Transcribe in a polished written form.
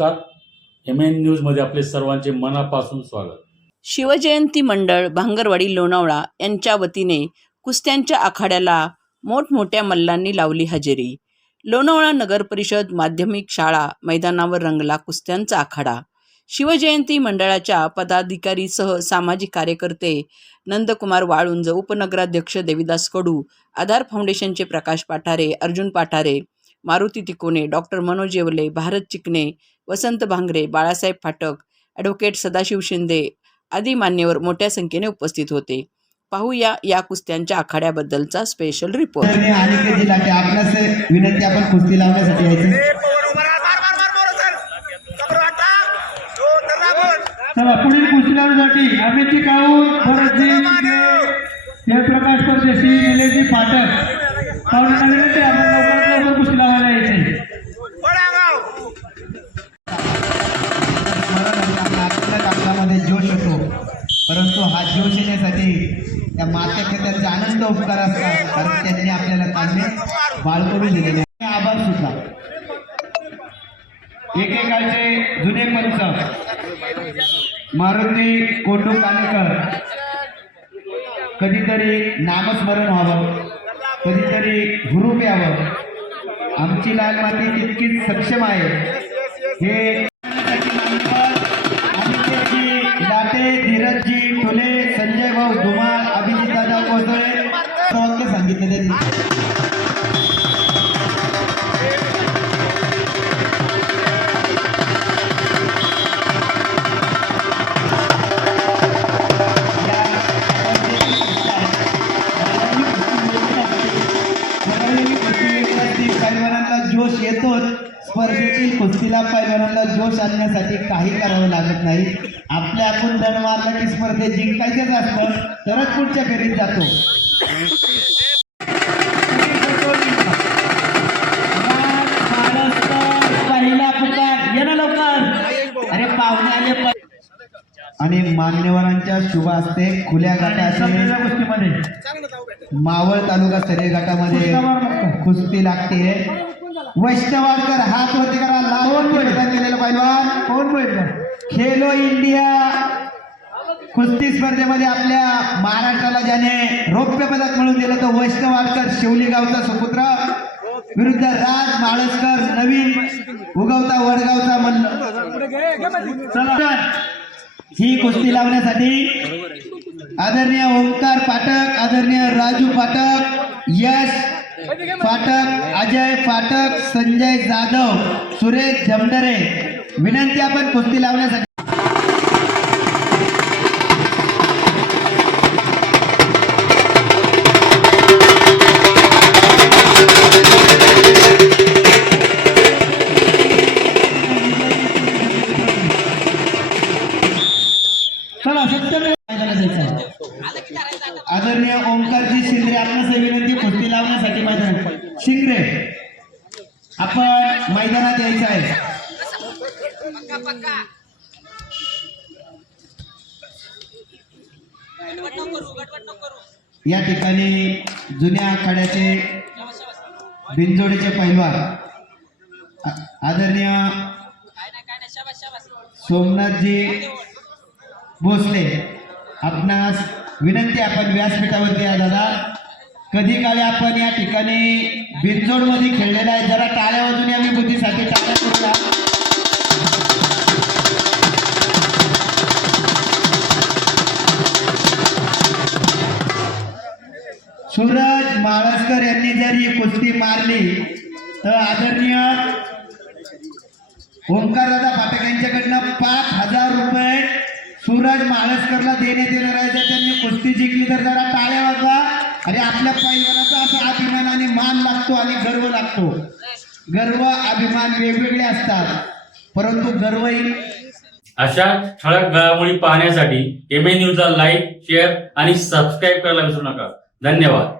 नमस्कार. MN news मध्ये आपले सर्वांचे मनापासून स्वागत. शिवजयंती मंडळ भांगरवाडी लोणावळा यांच्या वतीने कुस्त्यांच्या आखाड्याला मोठमोठ्या मल्लांनी लावली हजेरी. लोणावळा नगर परिषद माध्यमिक शाळा मैदानावर रंगला कुस्त्यांचा आखाडा. शिवजयंती मंडळाच्या पदाधिकारीसह सामाजिक कार्यकर्ते नंदकुमार वाळुंज, उपनगराध्यक्ष देविदास कडू, आधार फाउंडेशनचे प्रकाश पाठारे, अर्जुन पाठारे, मारुती तिकोने, डॉक्टर मनोज येवले, भारत चिकणे, वसंत भांगरे, बाळासाहेब फाटक, ॲडव्होकेट सदाशिव शिंदे आदी मान्यवर मोठ्या संख्येने उपस्थित होते. पाहूया या कुस्त्यांच्या आखाड्याबद्दलचा स्पेशल रिपोर्ट. विनंती आपण कुस्ती लावण्यासाठी यायची. चला पुढील कुस्ती लावण्यासाठी अमित काऊ, भरतजी जयप्रकाश परदेशी, निलेशजी फाटक पाहुण्यांना विनंती आपण लवकरात लवकर कुस्ती लावायला यायचे. आपल्यामध्ये जोश येतो, परंतु हा जोश येण्यासाठी त्या माता पित्यांचे आनंद उपकार असतात, कारण त्यांनी आपल्याला चांगले बाळकडून दिलेले. आभार सुद्धा एकेकाळचे जुने पंच मारुती कोंडू कानेकर, कधीतरी नामस्मरण व्हावं, कधीतरी हुरूप यावं. आमची लाल माती तितकीच सक्षम आहे. हे लाटे, धीरजजी टोले, संजय भाऊ धुमाळ, अभिजित दादा कोसळे वाक्य सांगितलं त्यांनी. पैलवानांना जोश येतोच. स्पर्धेतील कुस्तीला पैलवानांना जोश आणण्यासाठी काही करावं लागत नाही. आपल्या आपण दण मारला की स्पर्धेत जिंकायचंच असतं, तरच पुढच्या फेरीत जातो. पहिला पुकार ये ना लवकर. अरे पाहुणे आले. आणि मान्यवरांच्या शुभ हस्ते खुल्या गटाच्या कुस्तीमध्ये मावळ तालुका स्तरीय गटामध्ये कुस्ती लागते. वैष्णवाडकर हात वरती करा. लावून केलेलं पैलवान कोण पैलवान खेलो इंडिया कुस्ती स्पर्धेमध्ये आपल्या महाराष्ट्राला ज्याने रौप्य पदक मिळवून दिलं तो वैष्णवाडकर, शिवली गावचा सुपुत्र, विरुद्ध राज माळसकर, नवीन उगवता वडगावचा चला ही कुस्ती लावण्यासाठी आदरणीय ओंकार पाठक, आदरणीय राजू पाठक, यश फाटक, अजय फाटक, संजय जाधव, सुरेश जमदरे विनंती आपण कुस्ती लावण्यासाठी. आदरणीय ओंकारजी शिंदे आपणास विनंती कुस्ती लावण्यासाठी मैदान. शिंगरे आपण मैदानात यायचं आहे. या ठिकाणी जुन्या आखाड्याचे बिनजोडीचे पैलवान आदरणीय सोमनाथजी भोसले आपणास विनंती आपण व्यासपीठावरती आहे. दादा कधी काळी आपण या ठिकाणी बिनजोड मध्ये खेळलेला आहे. जरा टाळ्या वाजून या विभूतीसाठी टाळ्या करूया. सूरज माळसकर यांनी जर ही कुस्ती मारली तर आदरणीय ओंकार दादा फाटक यांच्याकडनं 5,000 रुपये सूरज माळसकरला देण्यात येणार आहे. जर त्यांनी कुस्ती जिंकली तर जरा टाळ्या वाजवा. आणि आपल्या पैलवानाचा असा अभिमान आणि मान लागतो आणि गर्व लागतो. गर्व अभिमान वेगवेगळे असतात, परंतु गर्व ही अशा ठळक घडामोडी पाहण्यासाठी MN न्यूजला लाईक, शेअर आणि सबस्क्राईब करायला विसरू नका. धन्यवाद.